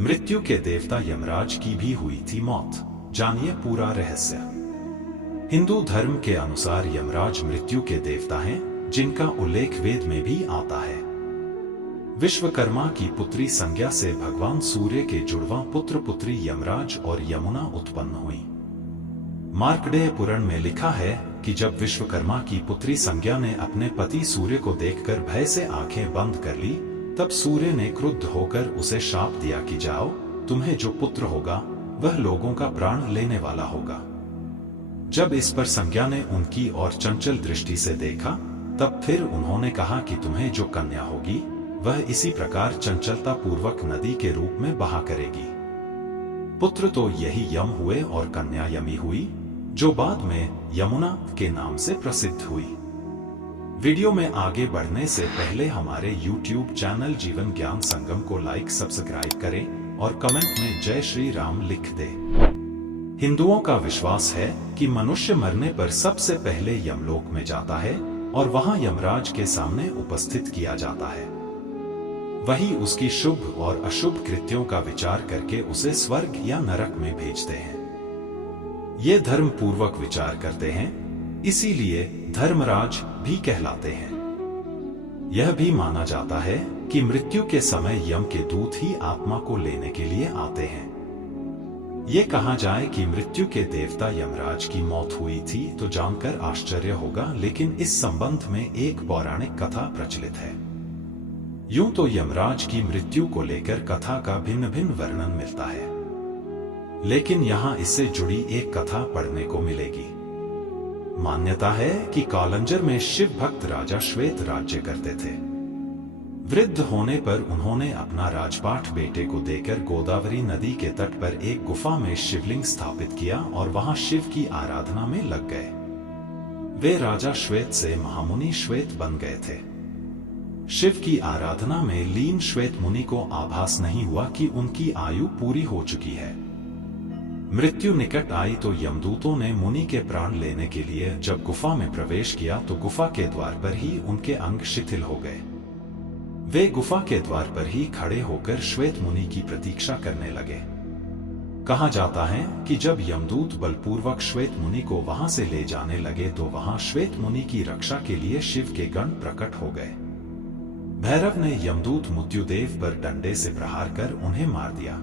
मृत्यु के देवता यमराज की भी हुई थी मौत। जानिए पूरा रहस्य। हिंदू धर्म के अनुसार यमराज मृत्यु के देवता हैं, जिनका उल्लेख वेद में भी आता है। विश्वकर्मा की पुत्री संज्ञा से भगवान सूर्य के जुड़वा पुत्र पुत्री यमराज और यमुना उत्पन्न हुई। मार्कंडेय पुराण में लिखा है कि जब विश्वकर्मा की पुत्री संज्ञा ने अपने पति सूर्य को देखकर भय से आंखें बंद कर ली, तब सूर्य ने क्रुद्ध होकर उसे शाप दिया कि जाओ, तुम्हें जो पुत्र होगा वह लोगों का प्राण लेने वाला होगा। जब इस पर संज्ञा ने उनकी और चंचल दृष्टि से देखा, तब फिर उन्होंने कहा कि तुम्हें जो कन्या होगी वह इसी प्रकार चंचलता पूर्वक नदी के रूप में बहा करेगी। पुत्र तो यही यम हुए और कन्या यमी हुई, जो बाद में यमुना के नाम से प्रसिद्ध हुई। वीडियो में आगे बढ़ने से पहले हमारे YouTube चैनल जीवन ज्ञान संगम को लाइक सब्सक्राइब करें और कमेंट में जय श्री राम लिख दें। हिंदुओं का विश्वास है कि मनुष्य मरने पर सबसे पहले यमलोक में जाता है और वहां यमराज के सामने उपस्थित किया जाता है। वही उसकी शुभ और अशुभ कृत्यों का विचार करके उसे स्वर्ग या नरक में भेजते हैं। ये धर्म पूर्वक विचार करते हैं, इसीलिए धर्मराज भी कहलाते हैं। यह भी माना जाता है कि मृत्यु के समय यम के दूत ही आत्मा को लेने के लिए आते हैं। ये कहा जाए कि मृत्यु के देवता यमराज की मौत हुई थी तो जानकर आश्चर्य होगा, लेकिन इस संबंध में एक पौराणिक कथा प्रचलित है। यूं तो यमराज की मृत्यु को लेकर कथा का भिन्न भिन्न वर्णन मिलता है, लेकिन यहाँ इससे जुड़ी एक कथा पढ़ने को मिलेगी। मान्यता है कि कालंजर में शिव भक्त राजा श्वेत राज्य करते थे। वृद्ध होने पर उन्होंने अपना राजपाट बेटे को देकर गोदावरी नदी के तट पर एक गुफा में शिवलिंग स्थापित किया और वहां शिव की आराधना में लग गए। वे राजा श्वेत से महामुनि श्वेत बन गए थे। शिव की आराधना में लीन श्वेत मुनि को आभास नहीं हुआ कि उनकी आयु पूरी हो चुकी है। मृत्यु निकट आई तो यमदूतों ने मुनि के प्राण लेने के लिए जब गुफा में प्रवेश किया तो गुफा के द्वार पर ही उनके अंग शिथिल हो गए। वे गुफा के द्वार पर ही खड़े होकर श्वेत मुनि की प्रतीक्षा करने लगे। कहा जाता है कि जब यमदूत बलपूर्वक श्वेत मुनि को वहां से ले जाने लगे तो वहां श्वेत मुनि की रक्षा के लिए शिव के गण प्रकट हो गए। भैरव ने यमदूत मृत्युदेव पर डंडे से प्रहार कर उन्हें मार दिया।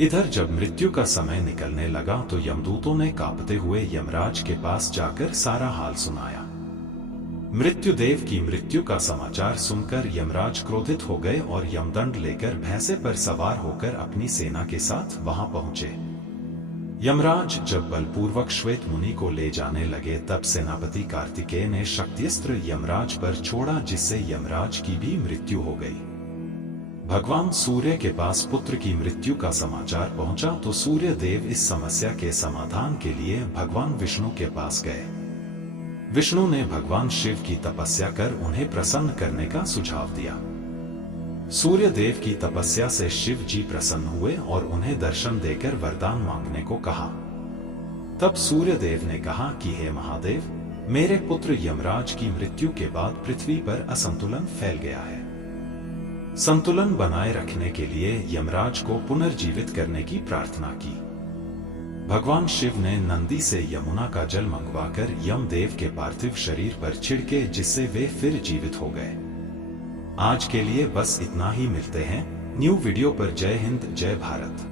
इधर जब मृत्यु का समय निकलने लगा तो यमदूतों ने कांपते हुए यमराज के पास जाकर सारा हाल सुनाया। मृत्युदेव की मृत्यु का समाचार सुनकर यमराज क्रोधित हो गए और यमदंड लेकर भैंसे पर सवार होकर अपनी सेना के साथ वहां पहुंचे। यमराज जब बलपूर्वक श्वेत मुनि को ले जाने लगे तब सेनापति कार्तिकेय ने शक्तिस्त्र यमराज पर छोड़ा, जिससे यमराज की भी मृत्यु हो गई। भगवान सूर्य के पास पुत्र की मृत्यु का समाचार पहुंचा तो सूर्य देव इस समस्या के समाधान के लिए भगवान विष्णु के पास गए। विष्णु ने भगवान शिव की तपस्या कर उन्हें प्रसन्न करने का सुझाव दिया। सूर्य देव की तपस्या से शिव जी प्रसन्न हुए और उन्हें दर्शन देकर वरदान मांगने को कहा। तब सूर्य देव ने कहा कि हे महादेव, मेरे पुत्र यमराज की मृत्यु के बाद पृथ्वी पर असंतुलन फैल गया है। संतुलन बनाए रखने के लिए यमराज को पुनर्जीवित करने की प्रार्थना की। भगवान शिव ने नंदी से यमुना का जल मंगवाकर यमदेव के पार्थिव शरीर पर छिड़के, जिससे वे फिर जीवित हो गए। आज के लिए बस इतना ही। मिलते हैं न्यू वीडियो पर। जय हिंद, जय भारत।